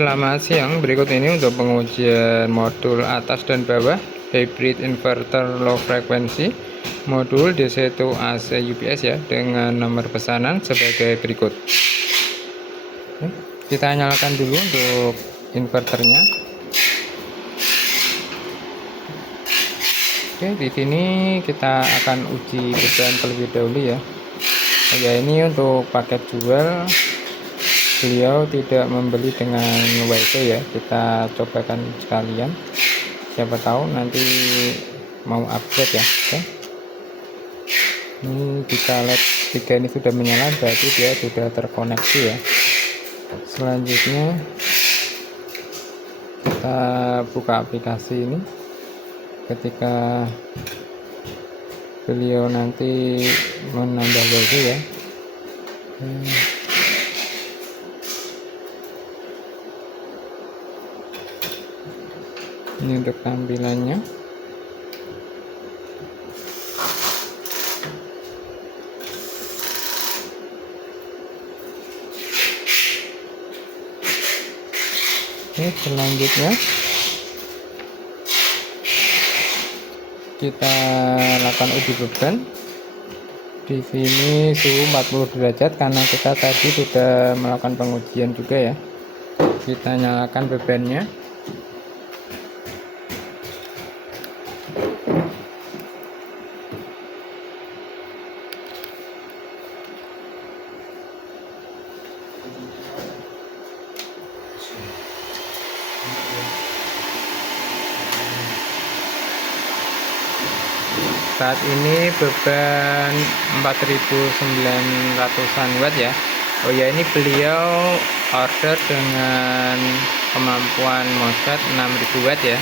Selamat siang, berikut ini untuk pengujian modul atas dan bawah hybrid inverter low frequency modul DC to AC UPS ya, dengan nomor pesanan sebagai berikut. Kita nyalakan dulu untuk inverternya. Di sini kita akan uji beban terlebih dahulu ya. Ini untuk paket jual, beliau tidak membeli dengan WC ya, kita cobakan sekalian, siapa tahu nanti mau upgrade ya. Ini jika LED 3 ini sudah menyala, berarti dia sudah terkoneksi ya. Selanjutnya kita buka aplikasi ini. Ketika beliau nanti menambah WC ya, ini untuk tampilannya. Selanjutnya kita lakukan uji beban. Di sini suhu 40 derajat karena kita tadi sudah melakukan pengujian juga ya. Kita nyalakan bebannya. Saat ini beban 4900-an watt ya. Oh ya, ini beliau order dengan kemampuan MOSFET 6000 watt ya.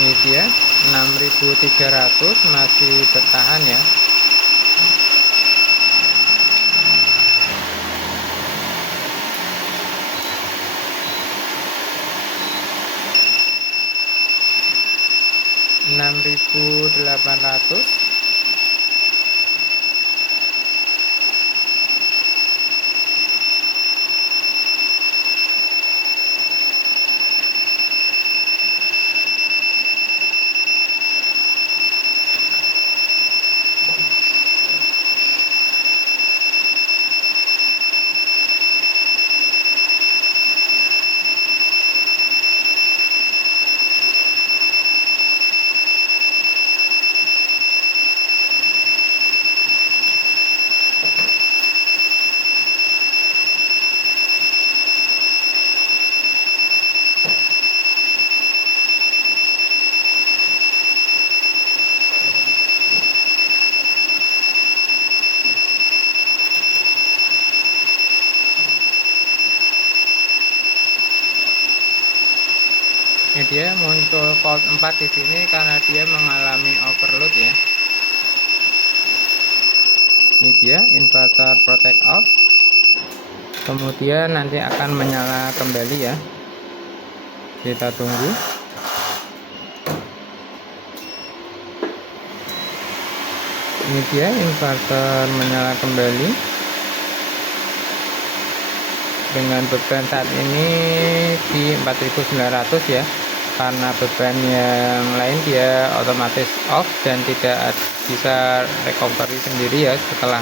Ini dia 6300, masih bertahan ya. Enam 6800. Ini dia muncul fault 4 di sini karena dia mengalami overload ya. Ini dia inverter protect off. Kemudian nanti akan menyala kembali ya. Kita tunggu. Ini dia inverter menyala kembali dengan beban saat ini di 4900 ya. Karena beban yang lain dia otomatis off dan tidak bisa recovery sendiri ya setelah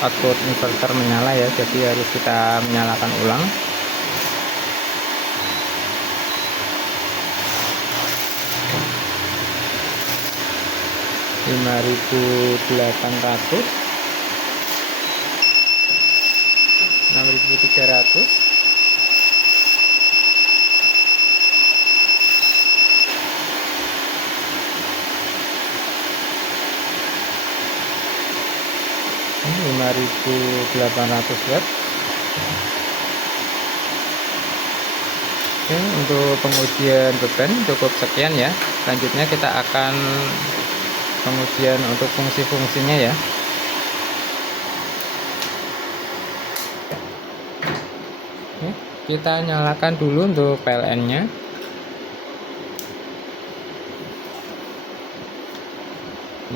output inverter menyala ya, jadi harus kita menyalakan ulang. (5.800) 6.300. Ini 5.800 watt. Oke, untuk pengujian beban cukup sekian ya. Selanjutnya kita akan pengujian untuk fungsi-fungsinya ya. Oke, kita nyalakan dulu untuk PLN-nya.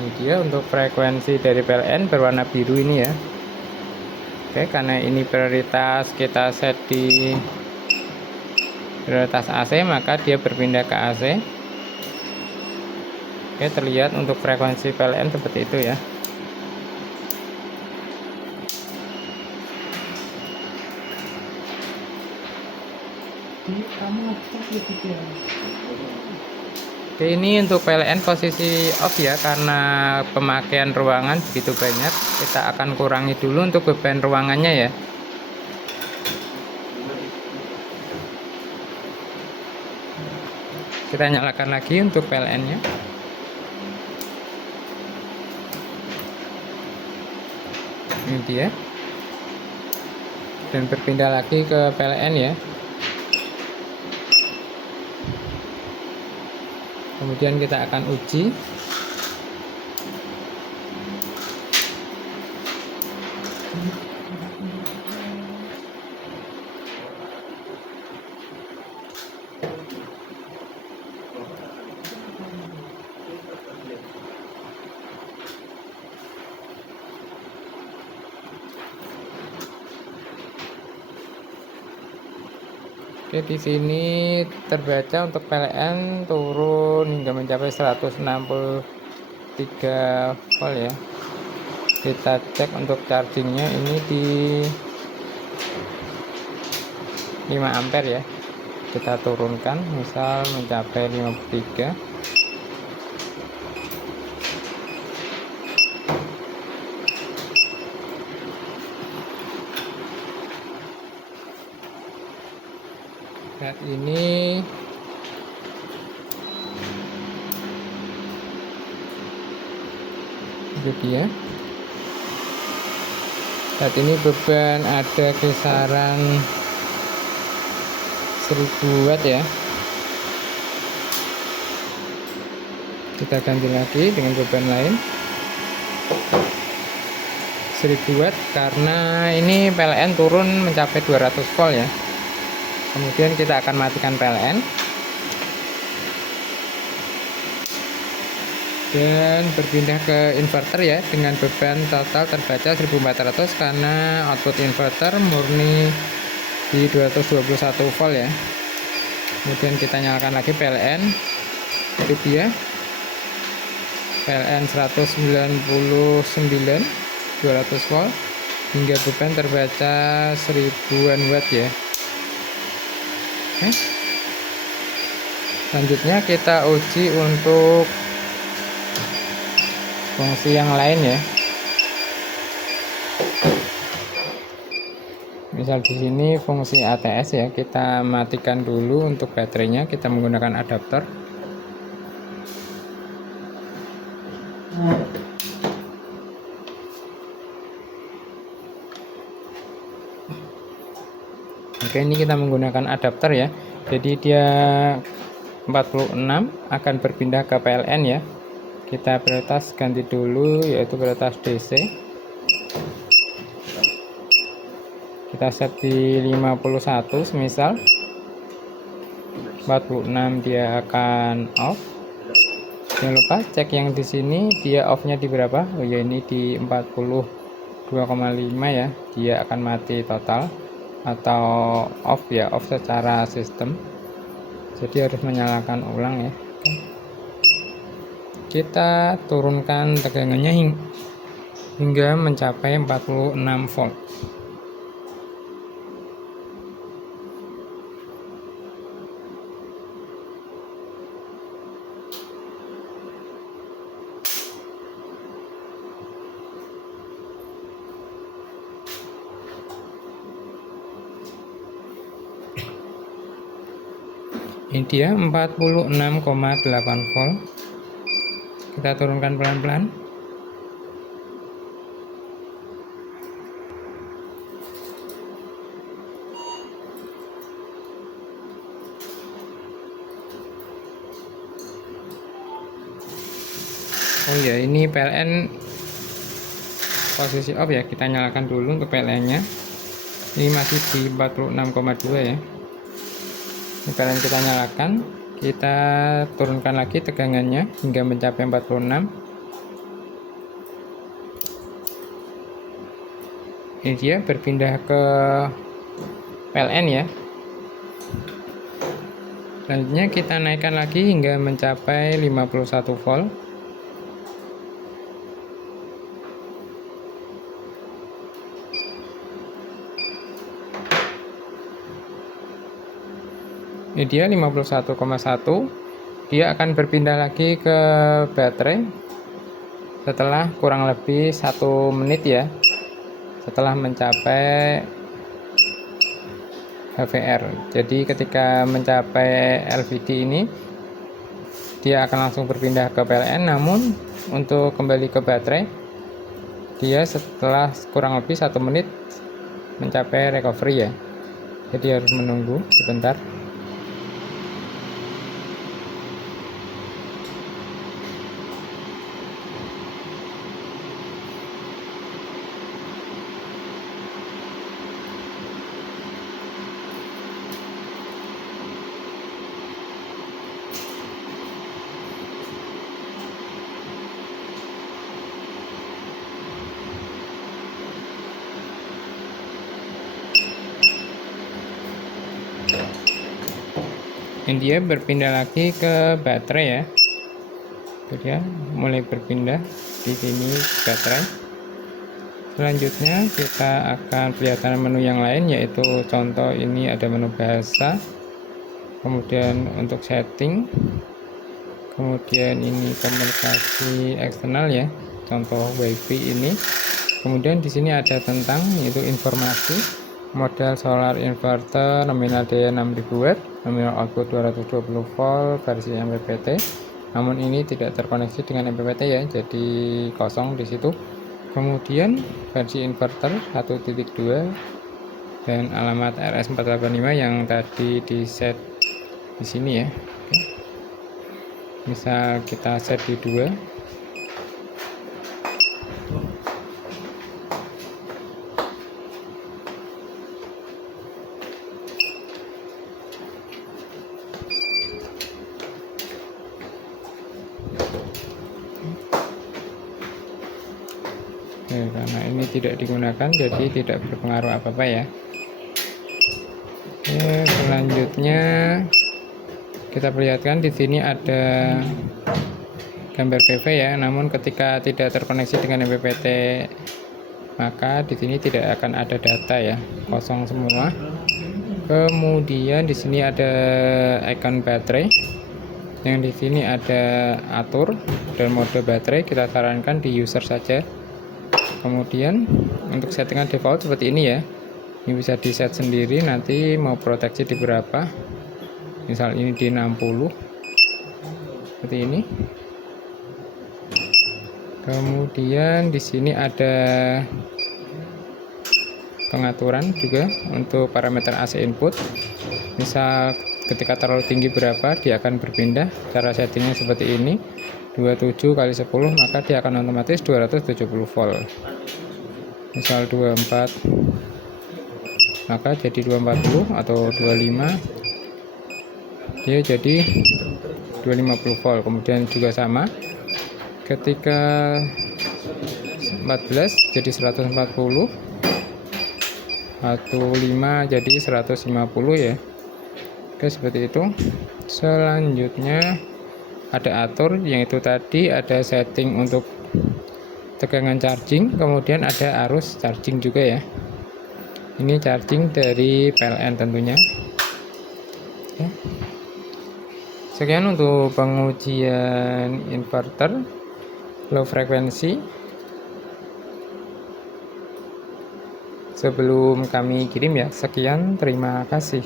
Ini dia untuk frekuensi dari PLN berwarna biru ini ya. Oke, karena ini prioritas kita set di prioritas AC, maka dia berpindah ke AC. Oke, terlihat untuk frekuensi PLN seperti itu ya. Oke, ini untuk PLN posisi off ya, karena pemakaian ruangan begitu banyak. Kita akan kurangi dulu untuk beban ruangannya ya. Kita nyalakan lagi untuk PLN nya. Ini dia. Dan berpindah lagi ke PLN ya. Kemudian kita akan uji. Oke, di sini terbaca untuk PLN turun hingga mencapai 163 volt ya. Kita cek untuk chargingnya ini di 5 ampere ya. Kita turunkan, misal mencapai 53. Saat ini itu dia. Saat ini beban ada kisaran 1000 watt ya. Kita ganti lagi dengan beban lain 1000 watt, karena ini PLN turun mencapai 200 volt ya. Kemudian kita akan matikan PLN dan berpindah ke inverter ya, dengan beban total terbaca 1400 karena output inverter murni di 221 volt ya. Kemudian kita nyalakan lagi PLN. Itu dia PLN 199 200 volt hingga beban terbaca 1000-an watt ya. Oke. Selanjutnya kita uji untuk fungsi yang lain ya. Misal di sini fungsi ATS ya, kita matikan dulu untuk baterainya, kita menggunakan adaptor. Oke, ini kita menggunakan adaptor ya. Jadi dia 46 akan berpindah ke PLN ya. Kita prioritas ganti dulu, yaitu prioritas DC. Kita set di 51 semisal. 46 dia akan off. Jangan lupa cek yang di sini dia off-nya di berapa? Oh ya, ini di 42,5 ya. Dia akan mati total atau off ya, off secara sistem. Jadi harus menyalakan ulang ya. Kita turunkan tegangannya hingga mencapai 46 volt. Ini dia 46,8 volt. Kita turunkan pelan-pelan. Oh ya, ini PLN posisi off ya. Kita nyalakan dulu untuk PLN-nya. Ini masih di 46,2 ya. Ini PLN kita nyalakan, kita turunkan lagi tegangannya hingga mencapai 46. Ini dia berpindah ke PLN ya. Selanjutnya kita naikkan lagi hingga mencapai 51 volt. Ini dia 51,1. Dia akan berpindah lagi ke baterai setelah kurang lebih 1 menit ya, setelah mencapai HVR. Jadi ketika mencapai LVD ini dia akan langsung berpindah ke PLN, namun untuk kembali ke baterai dia setelah kurang lebih 1 menit mencapai recovery ya. Jadi harus menunggu sebentar. Ini dia berpindah lagi ke baterai ya. Itu dia mulai berpindah di sini baterai. Selanjutnya kita akan kelihatan menu yang lain, yaitu contoh ini ada menu bahasa, kemudian untuk setting, kemudian ini komunikasi eksternal ya, contoh WiFi ini. Kemudian di sini ada tentang yaitu informasi, model solar inverter, nominal daya 6000 watt, nominal output 220 volt, versi MPPT. Namun ini tidak terkoneksi dengan MPPT ya, jadi kosong di situ. Kemudian versi inverter 1.2 dan alamat RS485 yang tadi di set di sini ya. Oke. Misal kita set di 2. Karena ini tidak digunakan jadi tidak berpengaruh apa-apa ya. Selanjutnya kita perlihatkan di sini ada gambar PV ya, namun ketika tidak terkoneksi dengan MPPT maka di sini tidak akan ada data ya, kosong semua. Kemudian di sini ada icon baterai, yang di sini ada atur dan mode baterai, kita sarankan di user saja. Kemudian untuk settingan default seperti ini ya, ini bisa di set sendiri nanti mau proteksi di berapa, misal ini di 60 seperti ini. Kemudian di sini ada pengaturan juga untuk parameter AC input, misal ketika terlalu tinggi berapa dia akan berpindah. Cara settingnya seperti ini, 27 kali 10 maka dia akan otomatis 270 volt. Misal 24 maka jadi 240 atau 25 dia jadi 250 volt. Kemudian juga sama ketika 14 jadi 140, 15 jadi 150 ya. Oke, seperti itu. Selanjutnya ada atur, yang itu tadi ada setting untuk tegangan charging, kemudian ada arus charging juga ya. Ini charging dari PLN tentunya. Oke. Sekian untuk pengujian inverter low frekuensi. Sebelum kami kirim ya, sekian, terima kasih.